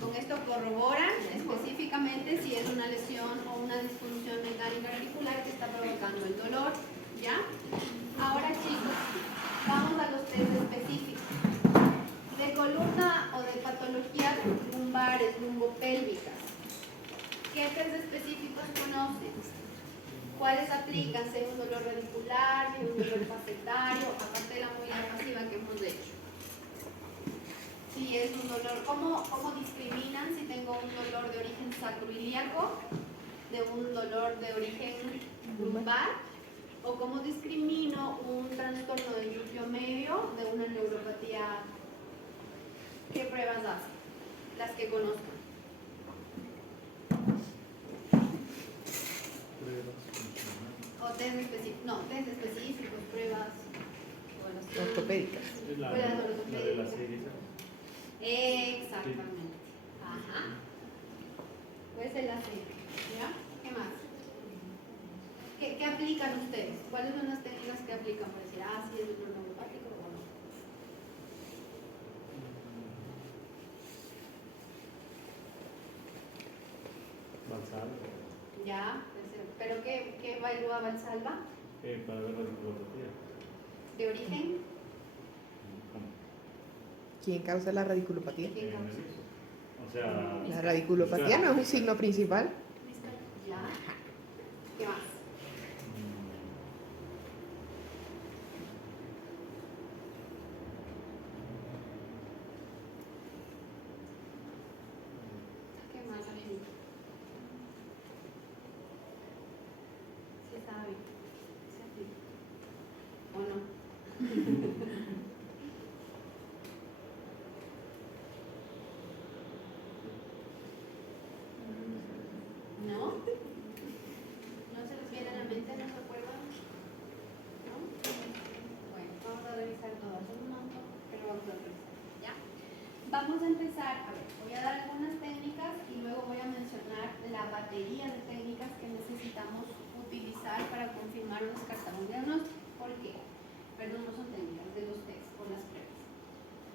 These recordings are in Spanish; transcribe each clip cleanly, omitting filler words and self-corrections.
con esto corroboran específicamente si es una lesión o una disfunción mecánica articular que está provocando el dolor, ¿ya? Ahora, chicos, vamos a los test específicos. De columna o de patologías lumbares, lumbopélvicas. ¿Qué test específicos conocen? ¿Cuáles aplican? Si es un dolor radicular, si es un dolor facetario, aparte de la movilidad pasiva que hemos hecho. Si es un dolor, ¿cómo discriminan si tengo un dolor de origen sacroiliaco de un dolor de origen lumbar? ¿O cómo discrimino un trastorno del glúteo medio de una neuropatía? ¿Qué pruebas hacen? Las que conozcan. O test específicos, no, test específicos, pruebas ortopédicas. La de la serie. Exactamente. Ajá. Puede ser la serie. ¿Ya? ¿Qué más? ¿Qué aplican ustedes? ¿Cuáles son las técnicas que aplican para decir, si es dolor neuropático o no? Valsalva. Ya, pero ¿qué evalúa Valsalva? Para ver la radiculopatía. ¿De origen? ¿Quién causa la radiculopatía? ¿Quién causa? O sea, La radiculopatía no es un signo principal. Ya. ¿Qué más? ¿Qué más, amigo? ¿Se sabe? ¿O no? ¿No? ¿No se les viene a la mente? ¿No se acuerdan? ¿No? Bueno, vamos a revisar todas. Son un montón, pero vamos a revisar. ¿Ya? Vamos a empezar, a ver, voy a dar algunas técnicas y luego voy a mencionar la batería de técnicas que necesitamos utilizar para confirmar o descartar un diagnóstico. ¿Por qué? Perdón, no son técnicas, de los test o las pruebas.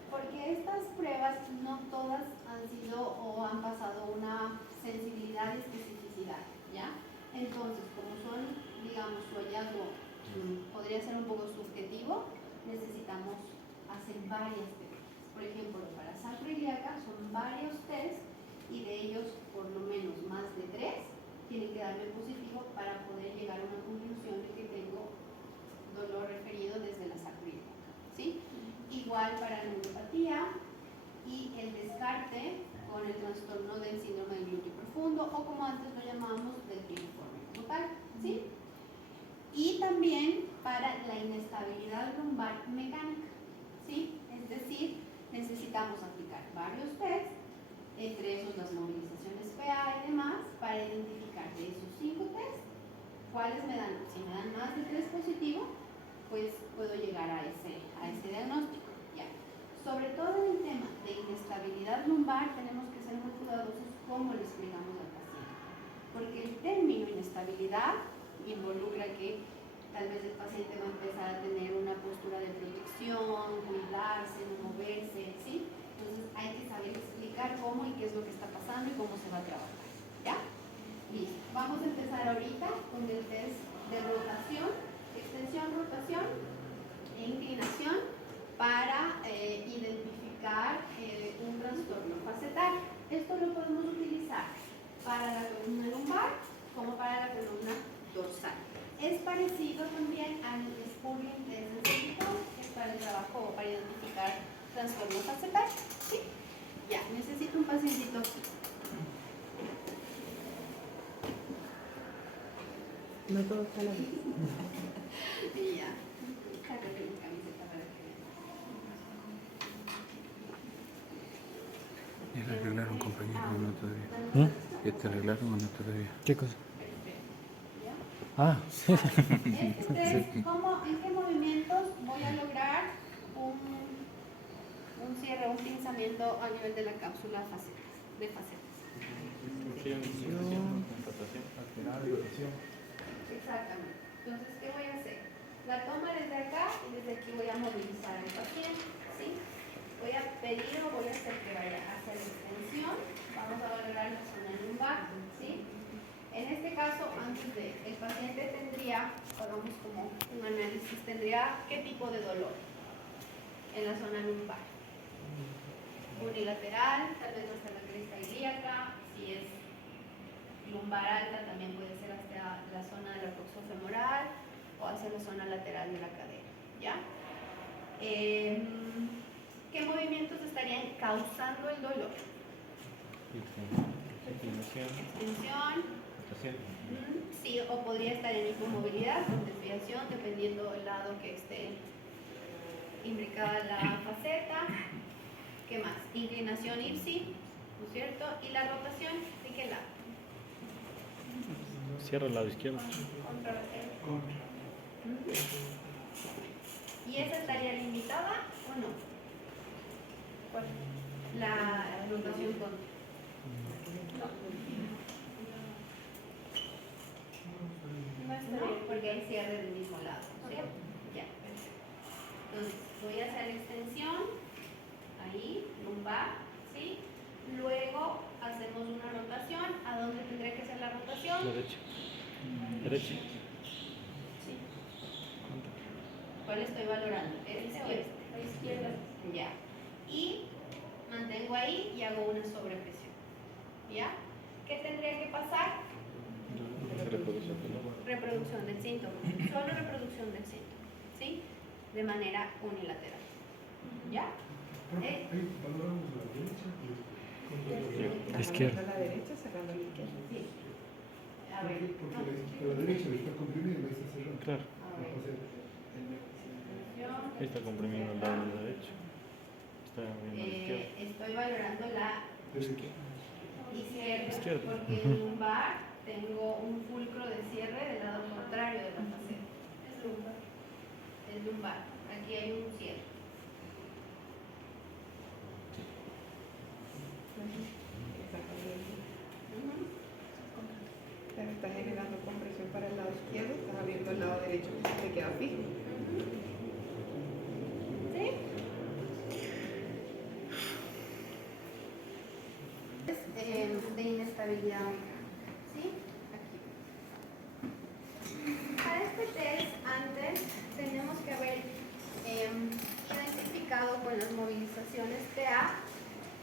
Porque estas pruebas no todas han sido o han pasado una sensibilidad y especificidad, ¿ya? Entonces, como son, digamos, su hallazgo podría ser un poco subjetivo, necesitamos hacer varias técnicas. Por ejemplo, para sacroiliaca son varios test y de ellos por lo menos más de 3 tienen que darme positivo para poder llegar a una conclusión de que tengo dolor referido desde la sacroiliaca, ¿sí? Igual para neuropatía y el descarte con el trastorno del síndrome del glúteo profundo o como antes lo llamábamos del piriforme como tal, ¿sí? Y también para la inestabilidad lumbar mecánica, ¿sí? Es decir, necesitamos aplicar varios test, entre esos las movilizaciones PA y demás, para identificar de esos 5 test, cuáles me dan, si me dan más de 3 positivos, pues puedo llegar a ese diagnóstico. Ya. Sobre todo en el tema de inestabilidad lumbar tenemos que ser muy cuidadosos cómo le explicamos al paciente, porque el término inestabilidad involucra que tal vez el paciente va a empezar a tener una postura de protección, cuidarse, no moverse, ¿sí? Entonces hay que saber explicar cómo y qué es lo que está pasando y cómo se va a trabajar, ¿ya? Listo. Vamos a empezar ahorita con el test de rotación, extensión, rotación e inclinación para identificar un trastorno facetario. Esto lo podemos utilizar para la columna lumbar como para la columna dorsal. Es parecido también al Spurling test de Sensitivity, que es para el trabajo o para identificar trastorno facetario. ¿Sí? Ya, necesito un pacientito aquí. No todo está a la vez. Y ya. Sácate mi camiseta para que vean. ¿Ya te arreglaron, compañero, o no todavía? ¿Ya te arreglaron o no todavía? ¿Qué cosa? ¿Ya? Ah, sí. ¿En qué movimientos voy a lograr un cierre, un pinzamiento a nivel de la cápsula de facetas? Exactamente. Entonces, ¿qué voy a hacer? La toma desde acá y desde aquí voy a movilizar al paciente, ¿sí? Voy a pedir o voy a hacer que vaya hacia la extensión paso, antes de, el paciente tendría, hagamos como un análisis, tendría qué tipo de dolor en la zona lumbar. Unilateral, tal vez hasta la cresta ilíaca, si es lumbar alta también puede ser hasta la zona del proxo femoral o hacia la zona lateral de la cadera, ¿ya? ¿Qué movimientos estarían causando el dolor? Extensión. Sí, o podría estar en hipomovilidad con desviación, dependiendo del lado que esté imbricada la faceta. ¿Qué más? Inclinación ipsi, ¿no es cierto? Y la rotación, ¿de qué lado? Cierra el lado izquierdo. Contra. ¿Y esa estaría limitada o no? ¿Cuál? La rotación contra. No estaría, porque hay cierre del mismo lado, ¿cierto? Ya, perfecto. Entonces, voy a hacer extensión, ahí, lumbar, ¿sí? Luego hacemos una rotación. ¿A dónde tendría que ser la rotación? Derecha. Derecha. Sí. ¿Cuál estoy valorando? ¿Este o este? La izquierda. Ya. Y mantengo ahí y hago una sobrepresión. ¿Ya? ¿Qué tendría que pasar? Reproducción del síntoma. Solo reproducción del síntoma. ¿Sí? De manera unilateral. ¿Ya? Valoramos la derecha. Izquierda. A la derecha, cerrando a la izquierda. Sí. A ver. Porque la derecha está comprimida y la está cerrando. Claro. A ver. Ahí está comprimido el lado derecho. Está viendo a la izquierda. Estoy valorando la izquierda, porque en lumbar tengo un fulcro de cierre del lado contrario de la faceta. Es lumbar. Es lumbar. Aquí hay un cierre. Claro, está generando compresión para el lado izquierdo, estás abriendo el lado derecho que se te queda fijo. ¿Sí? Es de inestabilidad. ¿Sí? Aquí. Para este test, antes tenemos que haber identificado con las movilizaciones PA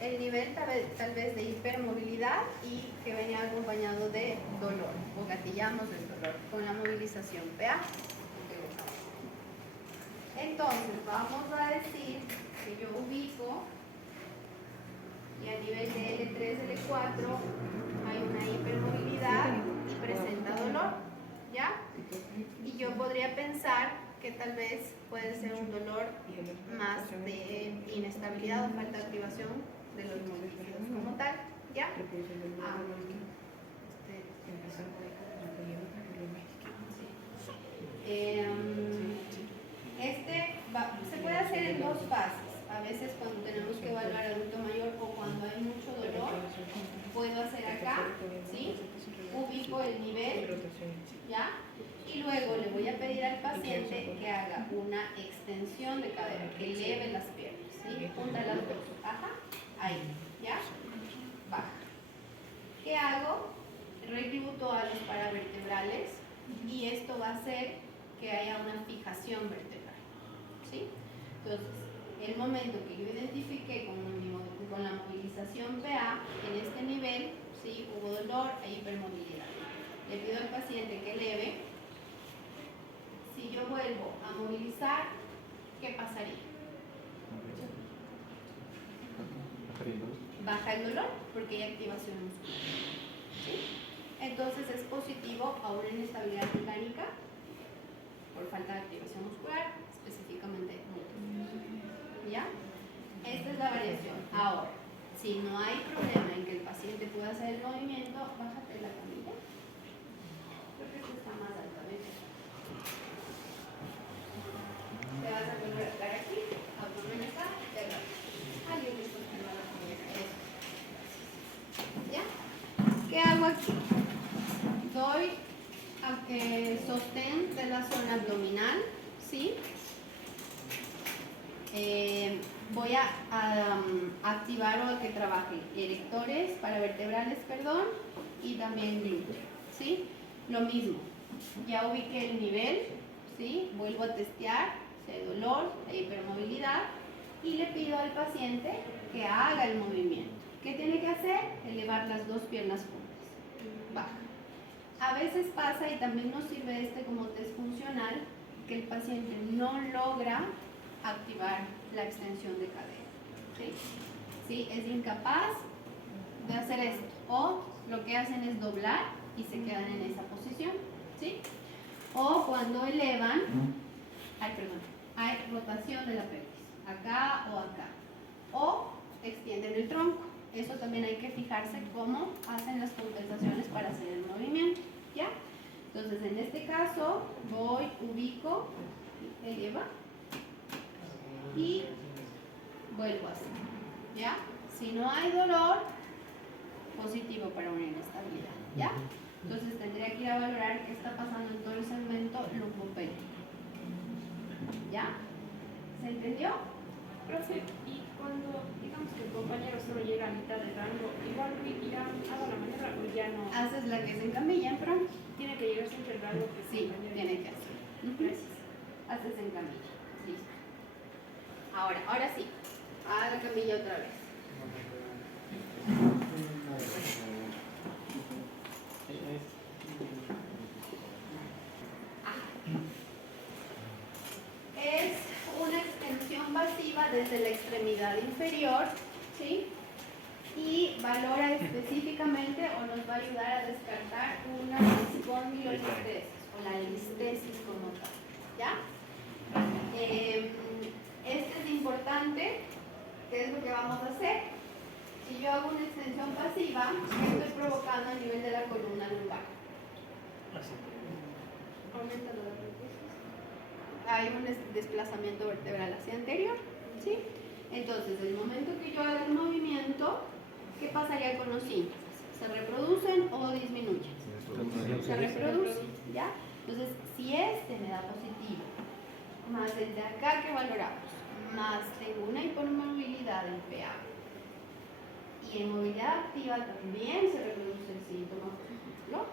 el nivel tal vez de hipermovilidad y que venía acompañado de dolor, o gatillamos el dolor con la movilización PA. Entonces, vamos a decir que yo ubico y a nivel de L3, L4 hay una hipermovilidad y presenta dolor, ¿ya? Y yo podría pensar que tal vez puede ser un dolor más de inestabilidad o falta de activación de los músculos como tal, ¿ya? Se puede hacer en dos fases. A veces cuando tenemos que evaluar adulto mayor o cuando hay mucho dolor, puedo hacer acá, ¿sí? Ubico el nivel, ¿ya? Y luego le voy a pedir al paciente que haga una extensión de cadera, que eleve las piernas, ¿sí? Junta las dos, ajá, ahí, ¿ya? Baja. ¿Qué hago? Recluto a los paravertebrales y esto va a hacer que haya una fijación vertebral, ¿sí? Entonces, el momento que yo identifique con la movilización PA, en este nivel, ¿sí? Hubo dolor e hipermovilidad. Le pido al paciente que eleve. Si yo vuelvo a movilizar, ¿qué pasaría? Baja el dolor porque hay activación muscular. ¿Sí? Entonces es positivo a una inestabilidad mecánica por falta de activación muscular, específicamente músculo. ¿Ya? Esta es la variación. Ahora, si no hay problema en que el paciente pueda hacer el movimiento, bájate la camilla. Creo que esto está más alto. Te vas a volver a estar aquí, abdomen acá, te vas. Ay, yo mismo te va a la camilla. ¿Ya? ¿Qué hago aquí? Doy sostén de la zona abdominal, ¿sí? Voy a activar o que trabaje erectores, paravertebrales, perdón, y también glúteo, ¿sí? Lo mismo, ya ubiqué el nivel, ¿sí? Vuelvo a testear si hay dolor, si hay hipermovilidad y le pido al paciente que haga el movimiento. ¿Qué tiene que hacer? Elevar las dos piernas juntas. Baja. A veces pasa, y también nos sirve este como test funcional, que el paciente no logra activar la extensión de cadera. ¿Sí? ¿Sí? Es incapaz de hacer esto. O lo que hacen es doblar y se quedan en esa posición. ¿Sí? O cuando elevan, hay rotación de la pelvis, acá o acá. O extienden el tronco. Eso también hay que fijarse cómo hacen las compensaciones para hacer el movimiento. ¿Ya? Entonces, en este caso, voy, ubico, eleva y vuelvo a hacer. ¿Ya? Si no hay dolor, positivo para una inestabilidad. ¿Ya? Entonces, tendría que ir a valorar qué está pasando en todo el segmento lumbopélvico. ¿Ya? ¿Se entendió? Profe, y cuando digamos que el compañero solo llega a mitad de rango, igual ya hago la maniobra o ya no. Haces la que se encamilla en pronto. Tiene que llegar siempre el rango que Sí, el compañero tiene dice. que hacer. Gracias. Haces en camilla. Listo. Ahora sí. Haz la camilla otra vez. Es una extensión pasiva desde la extremidad inferior, ¿sí? Y valora específicamente o nos va a ayudar a descartar una espondilolistesis o la listesis como tal, ¿ya? Este es importante. ¿Qué es lo que vamos a hacer? Si yo hago una extensión pasiva, ¿qué estoy provocando a nivel de la columna lumbar? Aumenta los recursos. Hay un desplazamiento vertebral hacia anterior, ¿sí? Entonces, el momento que yo haga el movimiento, ¿qué pasaría con los síntomas? ¿Se reproducen o disminuyen? Se reproducen, ¿ya? Entonces, si este me da positivo, más el de acá que valoramos, más tengo una hipermovilidad en PA, y en movilidad activa también se reproduce el síntoma, ¿no?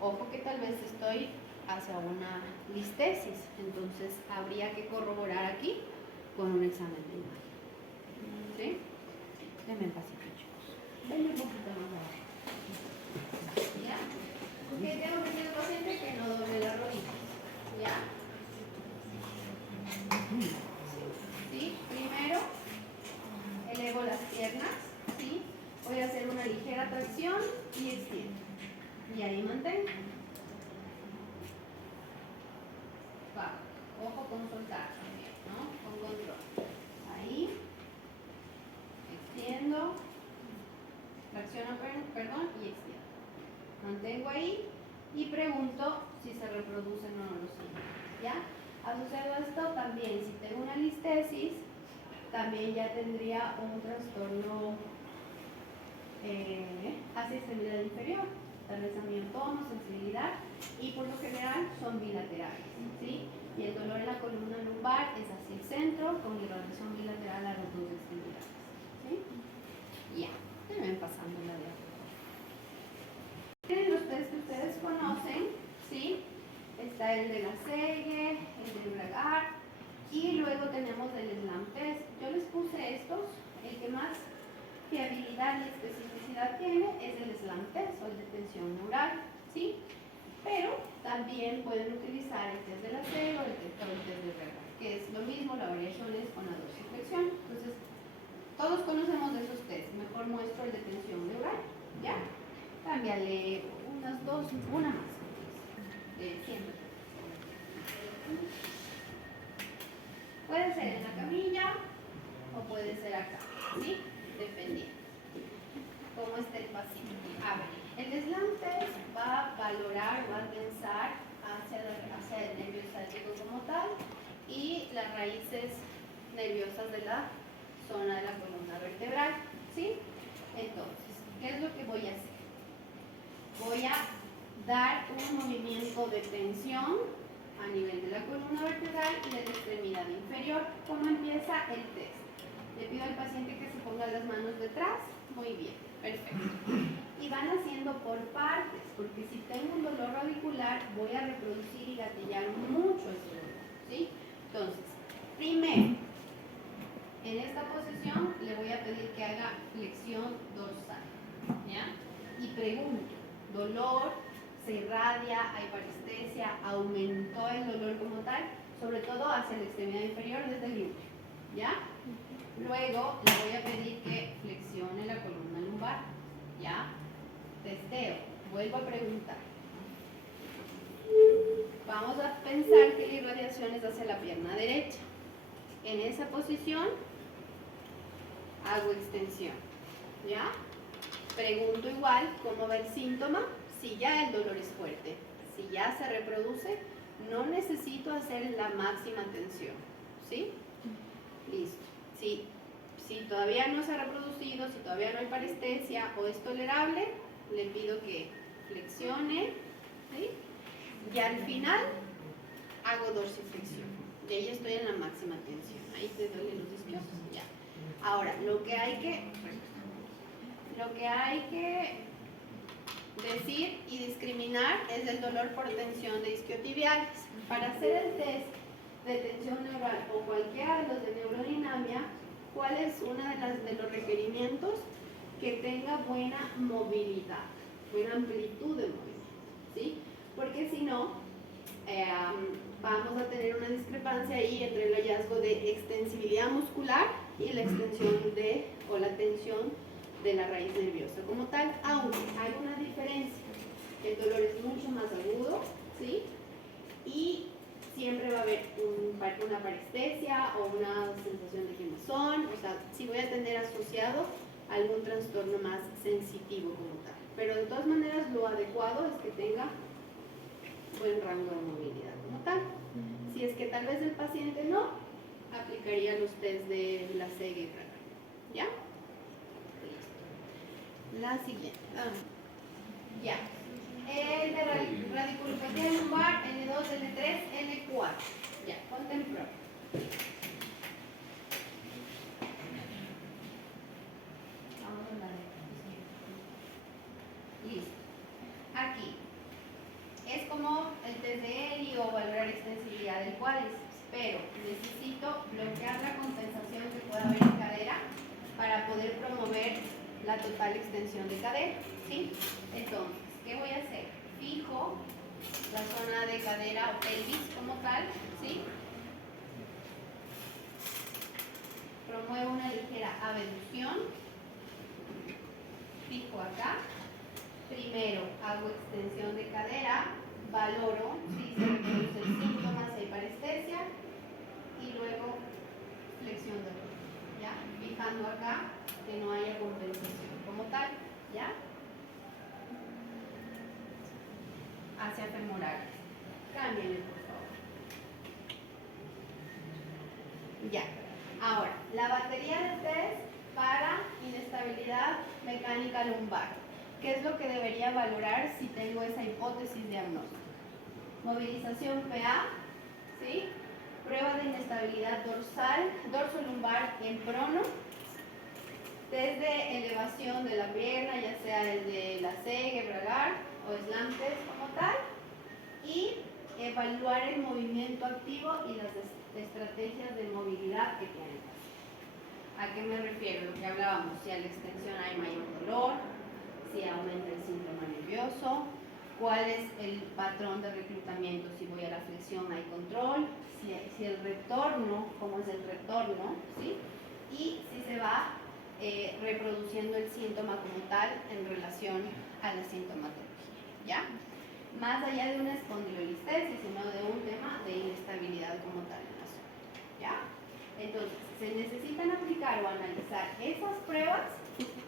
Ojo que tal vez estoy hacia una listesis, entonces habría que corroborar aquí con un examen de imagen. ¿Sí? Denme un pasito, chicos. Denme un poquito más abajo. ¿Ya? ¿Qué tengo que decir al paciente? Que no doble las rodillas. ¿Ya? ¿Sí? Primero, elevo las piernas. ¿Sí? Voy a hacer una ligera tracción y extiendo. Y ahí mantengo. Va. Ojo con soltar también, ¿no? Con control. Ahí. Extiendo. Tracciono, perdón, y extiendo. Mantengo ahí y pregunto si se reproducen o no los síntomas. ¿Ya? Asociado a esto también, si tengo una listesis, también ya tendría un trastorno hacia extremidad inferior, tal vez amiotoma, sensibilidad, y por lo general son bilaterales, ¿sí? Y el dolor en la columna lumbar es hacia el centro, con irradiación bilateral a las dos extremidades, ¿sí? Ya, me ven pasando la de abajo. Tienen los test que ustedes conocen, ¿sí? Está el de la Seger, el del Bragar, y luego tenemos el Slam Test. Yo les puse estos, el que más fiabilidad y especificidad tiene es el Slam Test o el de tensión neural, ¿sí? Pero también pueden utilizar el test de la Seger o el test del Bragar, que es lo mismo, la variación es con la dorsiflexión. Entonces, todos conocemos de esos test. Mejor muestro el de tensión neural, ¿ya? Cámbiale unas dos, una más. Siempre. Puede ser en la camilla o puede ser acá, ¿sí? Dependiendo cómo esté el paciente. A ver, el Slam Test va a valorar, va a pensar hacia el nervio ciático como tal y las raíces nerviosas de la zona de la columna vertebral, ¿sí? Entonces, ¿qué es lo que voy a hacer? Voy a dar un movimiento de tensión a nivel de la columna vertebral y de la extremidad inferior. ¿Cómo empieza el test? Le pido al paciente que se ponga las manos detrás. Muy bien, perfecto. Y van van haciendo por partes, porque si tengo un dolor radicular voy a reproducir y gatillar mucho ese dolor, ¿sí? Entonces, primero, en esta posición le voy a pedir que haga flexión dorsal, ¿ya? Y pregunto, ¿dolor? ¿Se irradia? ¿Hay parestesia? ¿Aumentó el dolor como tal? Sobre todo hacia la extremidad inferior desde el glúteo, ¿ya? Luego le voy a pedir que flexione la columna lumbar, ¿ya? Testeo, vuelvo a preguntar. Vamos a pensar que la irradiación es hacia la pierna derecha. En esa posición hago extensión, ¿ya? Pregunto igual cómo va el síntoma. Si ya el dolor es fuerte, si ya se reproduce, no necesito hacer la máxima tensión, ¿sí? Listo. Si todavía no se ha reproducido, si todavía no hay parestesia o es tolerable, le pido que flexione, ¿sí? Y al final hago dorsiflexión. Y ahí estoy en la máxima tensión. Ahí te duelen los isquiosos, ya. Ahora, lo que hay que decir y discriminar es el dolor por tensión de isquiotibiales. Para hacer el test de tensión neural o cualquiera de los de neurodinamia, ¿cuál es uno de los requerimientos? Que tenga buena movilidad, buena amplitud de movimiento, ¿sí? Porque si no, vamos a tener una discrepancia ahí entre el hallazgo de extensibilidad muscular y la extensión o la tensión de la raíz nerviosa como tal, aunque hay una diferencia. El dolor es mucho más agudo, ¿sí? Y siempre va a haber una parestesia o una sensación de quemazón, o sea, sí voy a tener asociado algún trastorno más sensitivo como tal. Pero de todas maneras lo adecuado es que tenga buen rango de movilidad como tal. Si es que tal vez el paciente no, aplicaría los test de la CEG y Braga, ¿ya? La siguiente. Ya. El de radiculopatía lumbar, N2, N3, N4. Ya, contempló. Vamos a hablar de listo. Aquí. Es como el test de Eli o valorar extensibilidad del cuádriceps, pero necesito bloquear la compensación que pueda haber en cadera para poder promover la total extensión de cadera, ¿sí? Entonces, ¿qué voy a hacer? Fijo la zona de cadera o pelvis como tal, ¿sí? Promuevo una ligera abducción. Fijo acá. Primero hago extensión de cadera, valoro si se reproduce el síntoma, si hay parestesia, y luego flexión de rodilla, ¿ya? Fijando acá que no haya compensación como tal, ¿ya? Hacia femorales. Cámbienle, por favor. Ya. Ahora, la batería de test para inestabilidad mecánica lumbar. ¿Qué es lo que debería valorar si tengo esa hipótesis diagnóstica? Movilización PA, ¿sí? Prueba de inestabilidad dorsal, dorsolumbar en prono, desde elevación de la pierna, ya sea el de la CEG, Bragar o slam test como tal, y evaluar el movimiento activo y las estrategias de movilidad que tienen. ¿A qué me refiero? Lo que hablábamos, si a la extensión hay mayor dolor, si aumenta el síntoma nervioso, cuál es el patrón de reclutamiento, si voy a la flexión hay control, si el retorno, cómo es el retorno, ¿sí? Y si se va reproduciendo el síntoma como tal en relación a la sintomatología, ¿ya? Más allá de una espondilolistesis, sino de un tema de inestabilidad como tal en la zona, ¿ya? Entonces, se necesitan aplicar o analizar esas pruebas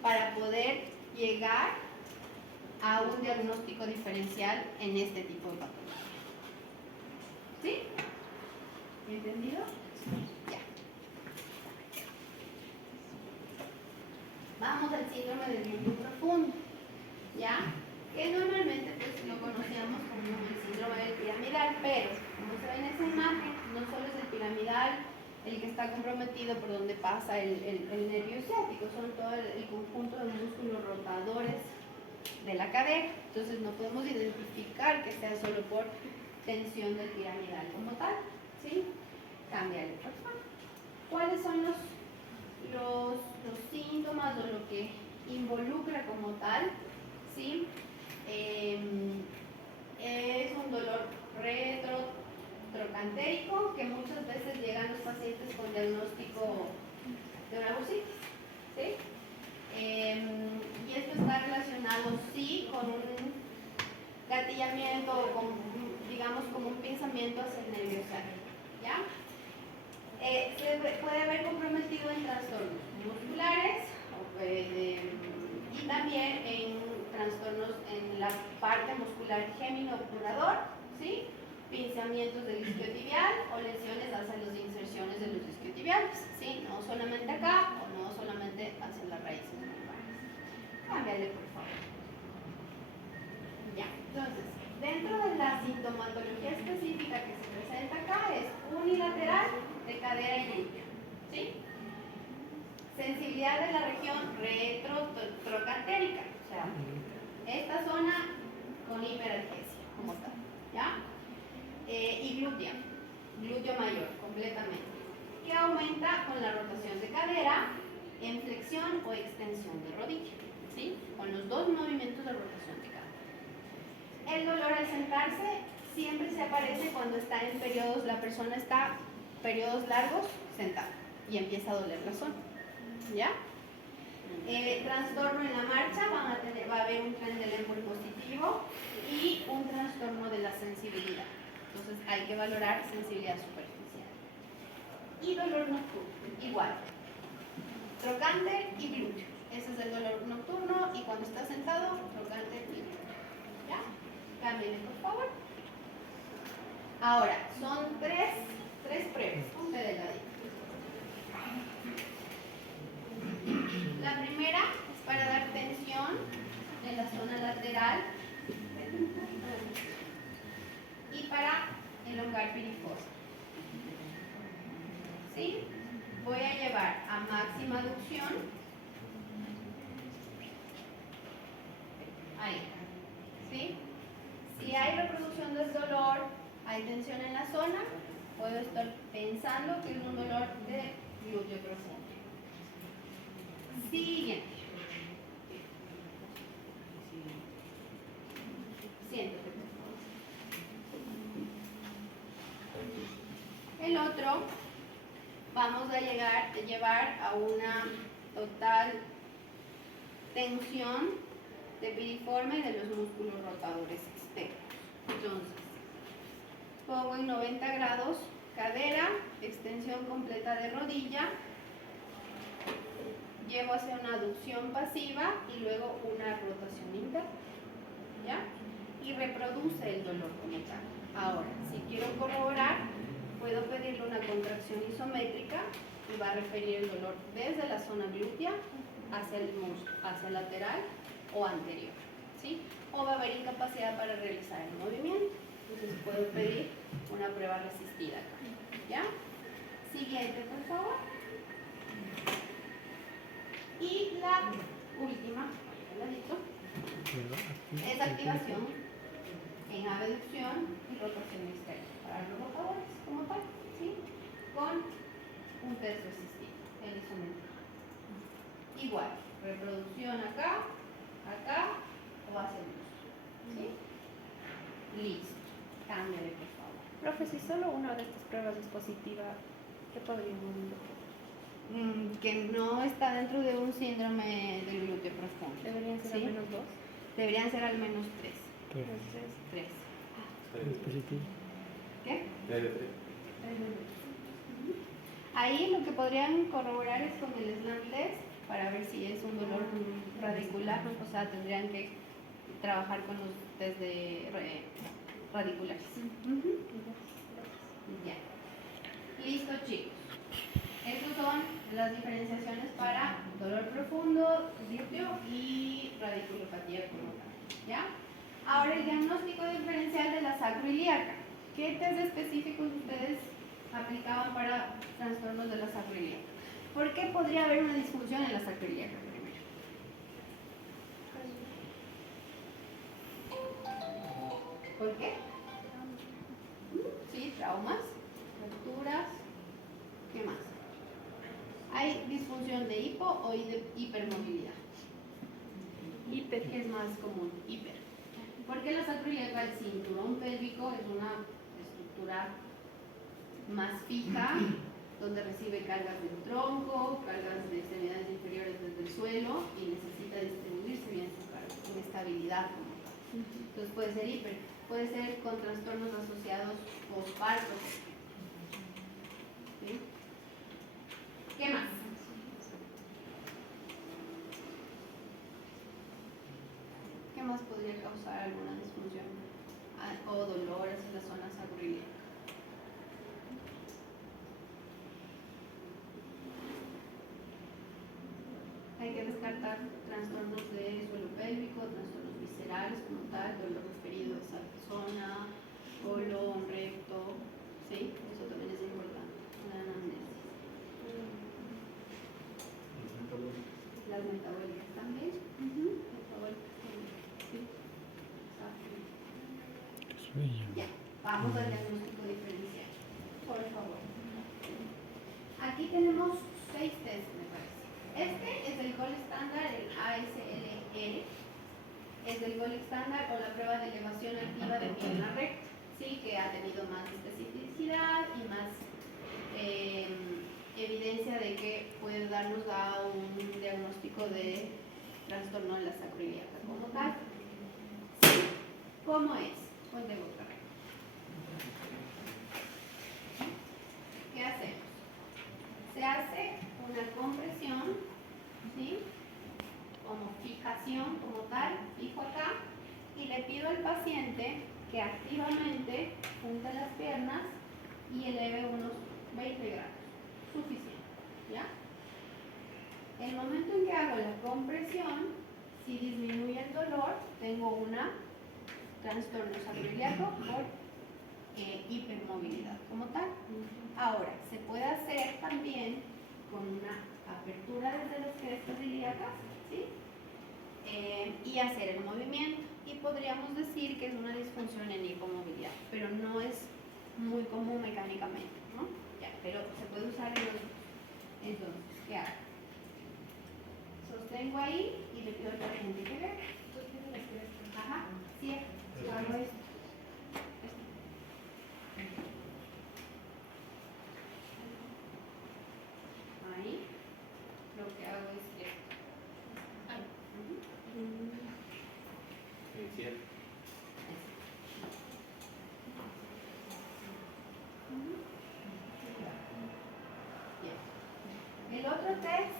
para poder llegar a un diagnóstico diferencial en este tipo de patología. ¿Sí? ¿Entendido? Ya. Vamos al síndrome del vientre profundo, ¿ya? Que normalmente pues lo conocíamos como el síndrome del piramidal, pero como se ve en esa imagen, no solo es el piramidal el que está comprometido por donde pasa el nervio ciático, son todo el conjunto de músculos rotadores de la cadera. Entonces no podemos identificar que sea solo por tensión del piramidal como tal, ¿sí? Cámbiale, por favor. ¿Cuáles son los síntomas o lo que involucra como tal? ¿Sí? Es un dolor retrotrocantérico que muchas veces llegan los pacientes con diagnóstico de una bursitis, ¿sí? Y esto está relacionado, sí, con un gatillamiento o con, digamos, como un pensamiento hacia el nervio sacro, ¿ya? Se puede haber comprometido en trastornos musculares y también en trastornos en la parte muscular geminoobturador, ¿sí? Pinzamientos del isquiotibial o lesiones hacia las inserciones de los isquiotibiales, ¿sí? No solamente acá o no solamente hacia las raíces lumbares. Cámbiale, por favor. Ya, entonces, dentro de la sintomatología específica que se presenta acá es unilateral de cadera y glúteo, ¿sí? Sensibilidad de la región retrotrocantérica, o sea, esta zona con hiperalgesia, como tal, ¿ya? Y glúteo mayor, completamente, que aumenta con la rotación de cadera en flexión o extensión de rodilla, ¿sí? Con los dos movimientos de rotación de cadera. El dolor al sentarse siempre se aparece cuando está en periodos, la persona está periodos largos sentada y empieza a doler la zona, ¿ya? Trastorno en la marcha, va a haber un tren del émbolo positivo y un trastorno de la sensibilidad. Entonces hay que valorar sensibilidad superficial. Y dolor nocturno, igual. Trocánter y glúteo. Ese es el dolor nocturno y cuando está sentado, trocánter y glúteo. ¿Ya? Cámbienle, por favor. Ahora, son tres pruebas. Ponte de ladito. La primera es para dar tensión en la zona lateral y para elongar pirifosa. ¿Sí? Voy a llevar a máxima aducción. Ahí. ¿Sí? Si hay reproducción del dolor, hay tensión en la zona, puedo estar pensando que es un dolor de glúteo profundo. Siguiente. Siéntate, por favor. El otro, vamos a llevar a una total tensión de piriforme de los músculos rotadores externos. Entonces, pongo en 90 grados cadera, extensión completa de rodilla, llevo hacia una aducción pasiva y luego una rotación interna, ¿ya? Y reproduce el dolor como tal. Ahora, si quiero corroborar, puedo pedirle una contracción isométrica y va a referir el dolor desde la zona glútea hacia el muslo, hacia el lateral o anterior, ¿sí? O va a haber incapacidad para realizar el movimiento. Entonces puedo pedir una prueba resistida acá, ¿ya? Siguiente, por favor. Y la última, es activación en abducción y rotación externa para los rotadores como tal, ¿sí? Con un test resistido, el isométrico. Igual, reproducción acá, acá o hacia el muslo, ¿sí? Listo, cámbiale, por favor. Profe, si solo una de estas pruebas es positiva, ¿qué podríamos indicar? Que no está dentro de un síndrome del glúteo profundo. ¿Deberían ser ¿sí? al menos dos? Deberían ser al menos tres. Tres. Tres. Es positivo. ¿Qué? Ahí lo que podrían corroborar es con el slant test para ver si es un dolor radicular, o sea, tendrían que trabajar con los test de radiculares. Ya. Listo, chicos. Estas son las diferenciaciones para dolor profundo, glúteo y radiculopatía como tal, ¿ya? Ahora el diagnóstico diferencial de la sacroiliaca. ¿Qué test específicos ustedes aplicaban para trastornos de la sacroiliaca? ¿Por qué podría haber una disfunción en la sacroiliaca primero? ¿Por qué? Sí, traumas, fracturas. ¿Qué más? Hay disfunción de hipo o de hipermovilidad. Hiper es más común, hiper. Porque la sacroiliaca, el cinturón pélvico, es una estructura más fija, donde recibe cargas del tronco, cargas de extremidades inferiores desde el suelo y necesita distribuirse bien su carga, con estabilidad como tal. Entonces puede ser hiper, puede ser con trastornos asociados posparto. ¿Sí? ¿Qué más? ¿Qué más podría causar alguna disfunción o dolores en la zona sacroiliaca? Hay que descartar trastornos de suelo pélvico, trastornos viscerales como tal, dolor referido a esa zona, colon, recto, ¿sí? Eso también es importante, la anamnesis. Las metabólicas también. Metabólicas también, sí. Exacto. Ya, vamos al diagnóstico diferencial, por favor. Aquí tenemos 6 test, me parece. Este es el gold estándar, el ASLR, es el gold estándar o la prueba de elevación activa de pierna recta, sí, que ha tenido más especificidad y más evidencia de que puede darnos a un diagnóstico de trastorno de la sacroiliaca como tal. Sí. ¿Cómo es? Cuénteme otra vez. ¿Qué hacemos? Se hace una compresión, ¿sí? Como fijación como tal, fijo acá, y le pido al paciente que activamente junte las piernas y eleve unos 20 grados, suficiente, ¿ya? El momento en que hago la compresión, si disminuye el dolor, tengo una trastorno sacroiliaco por hipermovilidad como tal. Ahora, se puede hacer también con una apertura desde las crestas ilíacas, ¿sí? Y hacer el movimiento. Y podríamos decir que es una disfunción en hipomovilidad, pero no es muy común mecánicamente, ¿no? Ya, pero se puede usar en los dos. Entonces, ¿qué hago? Sostengo ahí y le pido al paciente que vea. Ajá, sí, hago esto. Ahí, lo que hago es esto. Bien. El otro test,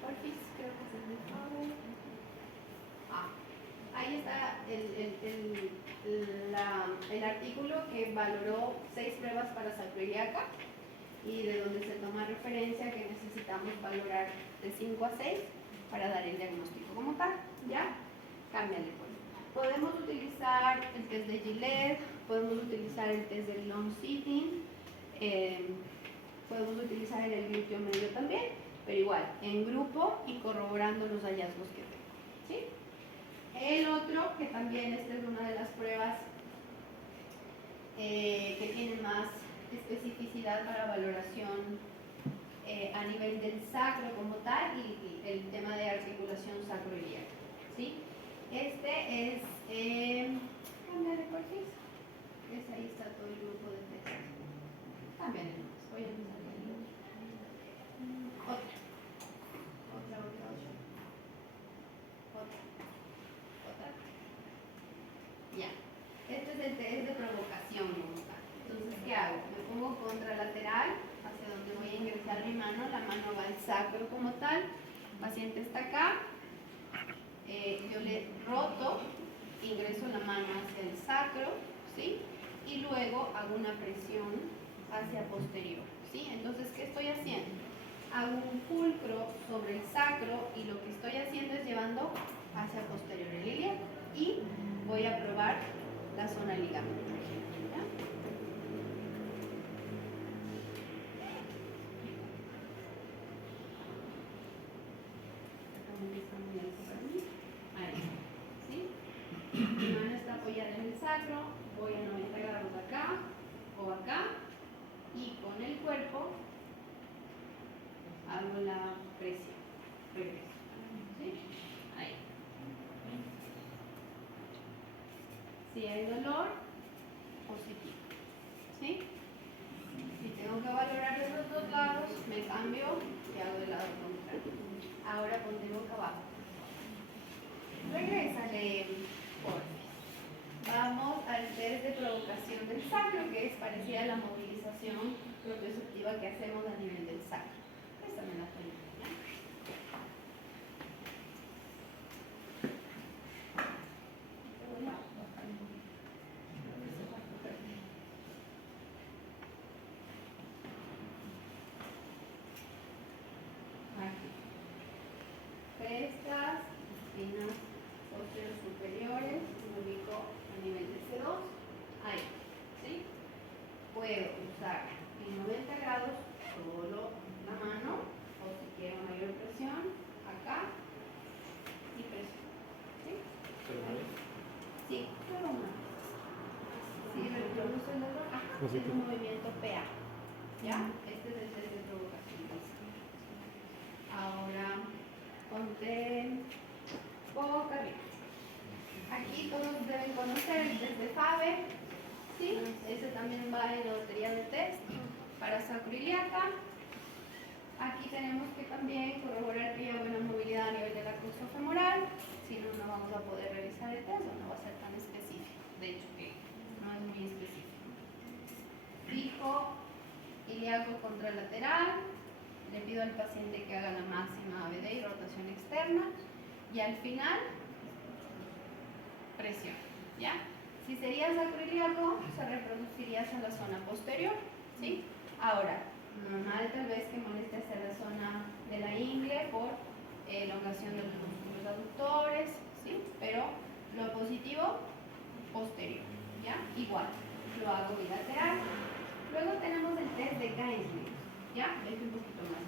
porfis, creo que es el de Fowler. Ahí está el artículo que valoró 6 pruebas para sacroiliaca y de donde se toma referencia que necesitamos valorar de 5 a 6 para dar el diagnóstico como tal. ¿Ya? Cámbiale pues. Podemos utilizar el test de Gillette, podemos utilizar el test del long sitting, podemos utilizar el glúteo medio también, pero igual, en grupo y corroborando los hallazgos que tengo. ¿Sí? El otro, que también esta es una de las pruebas que tiene más especificidad para valoración a nivel del sacro como tal y el tema de articulación sacroiliaca. ¿Sí? Este es, cámbiale porfis, ahí está todo el grupo de test. Cámbiale nomás, voy a empezar con el otro. Otra. Ya. Este es el test de provocación como tal. Entonces, ¿qué hago? Me pongo contralateral hacia donde voy a ingresar mi mano, la mano va al sacro como tal, el paciente está acá, yo le roto, ingreso la mano hacia el sacro, ¿sí? Y luego hago una presión hacia posterior, ¿sí? Entonces, ¿qué estoy haciendo? Hago un fulcro sobre el sacro y lo que estoy haciendo es llevando hacia posterior el ilíaco y voy a probar la zona ligamentaria. Ahí, ¿sí? Mi mano está apoyada en el sacro. sacro, voy a 90 grados acá o acá y con el cuerpo hago la presión. Regreso. ¿Sí? Ahí. Si hay dolor, positivo. ¿Sí? Si tengo que valorar de los dos lados, me cambio y hago el lado contrario. Ahora ponte boca abajo. Regrésale, porfis. Vamos al test de provocación del sacro, que es parecida a la movilización propioceptiva que hacemos a nivel del sacro. Préstame la pelota, ¿ya? Aquí. Crestas, espinas posteriores superiores, me ubico a nivel de C2, ahí, ¿sí? Puedo usar en 90 grados solo la mano, o si quiero mayor presión, acá, y presión, ¿sí? Sí, solo una vez. Si reproduce el dolor, es un movimiento PA, ¿ya? Este es el test de provocación del sacro. Ahora, ponte boca arriba. Aquí todos deben conocer el test de Faber, ¿sí? Ese también va en la lotería de test para sacroiliaca. Aquí tenemos que también corroborar que haya buena movilidad a nivel de la cruz femoral, si no, no vamos a poder realizar el test o no va a ser tan específico. De hecho, que no es muy específico. Fijo ilíaco contralateral. Le pido al paciente que haga la máxima ABD y rotación externa. Y al final, presión, ¿ya? Si sería sacroiliaco, se reproduciría hacia la zona posterior, ¿sí? Ahora, normal tal vez que moleste hacia la zona de la ingle por elongación de los músculos aductores, ¿sí? Pero lo positivo, posterior, ¿ya? Igual, lo hago bilateral. Luego tenemos el test de Gainsborough, ¿ya? Es un poquito más.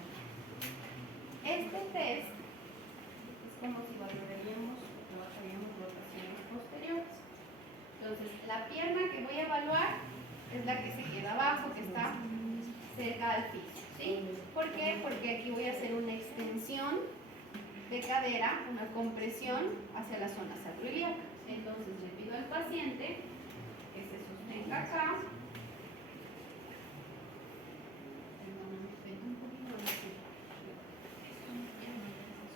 Este test es como si trabajaríamos rotaciones posteriores. Entonces, la pierna que voy a evaluar es la que se queda abajo, que está cerca al piso, ¿sí? ¿Por qué? Porque aquí voy a hacer una extensión de cadera, una compresión hacia la zona sacroiliaca. Entonces, le pido al paciente que se sostenga acá.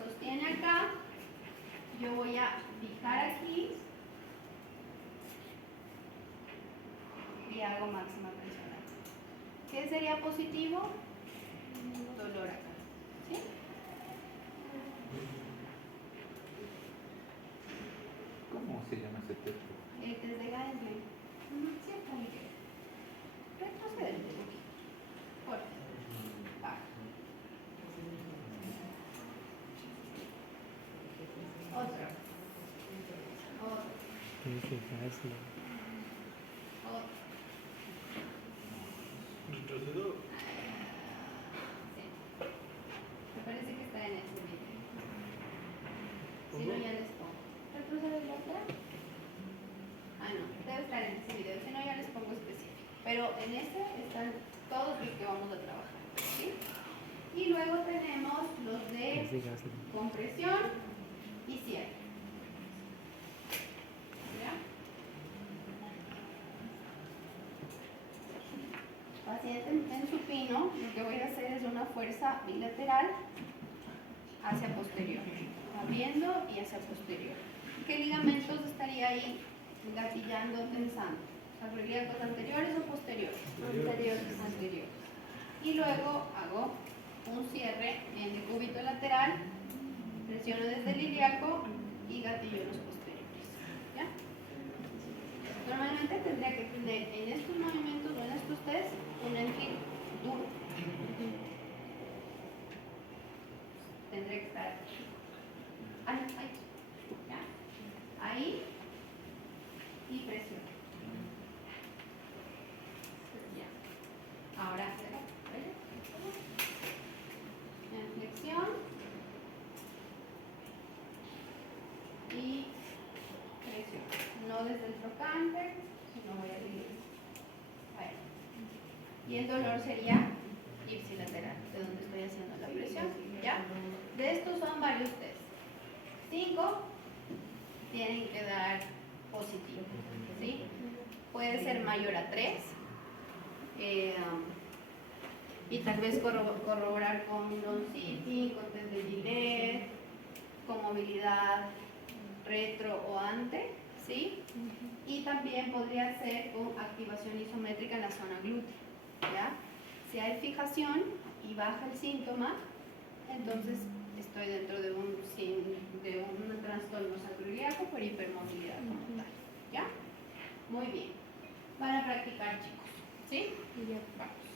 Sostiene acá. Yo voy a fijar aquí y hago máxima presión aquí. ¿Qué sería positivo? Dolor acá, ¿sí? ¿Cómo se llama ese test? El test de Gainsborough. Sí, está bien. Retrocede un poquito. Fuerte. Va. Otra. Otra. Otra. Sí. Me parece que está en este video. Si no, ya les pongo. ¿Retrocede el otro? Ah, no. Debe estar en este video. Si no, ya les pongo específico. Pero en este están todos los que vamos a trabajar, ¿sí? Y luego tenemos los de compresión y cierre. ¿Ya? Paciente en supino, lo que voy a hacer es una fuerza bilateral hacia posterior, abriendo y hacia posterior. ¿Qué ligamentos estaría ahí gatillando, tensando? ¿Sacroiliacos anteriores o posteriores? Anteriores. Y luego hago un cierre en decúbito lateral, presiono desde el ilíaco y gatillo los posteriores. ¿Ya? Normalmente tendría que tener en estos movimientos o en estos test un enfil duro. Tendría que estar aquí. Ahí. ¿Ya? Ahí y presión. Ya. Ahora, en flexión y presión. No desde el trocánter, no voy a dividir. Ahí. Y el dolor sería ipsilateral, de donde estoy haciendo la presión. ¿Ya? De estos son varios test. 5 tienen que dar positivo. ¿Sí? Puede ser mayor a 3. Y tal vez corroborar con Longcity, con test de Gillette, con movilidad retro o ante, ¿sí? Y también podría ser con activación isométrica en la zona glútea, ¿ya? Si hay fijación y baja el síntoma, entonces estoy dentro de un trastorno sacroiliaco por hipermovilidad como tal, ¿ya? Muy bien. Van a practicar, chicos, ¿sí? Y ya. Vamos.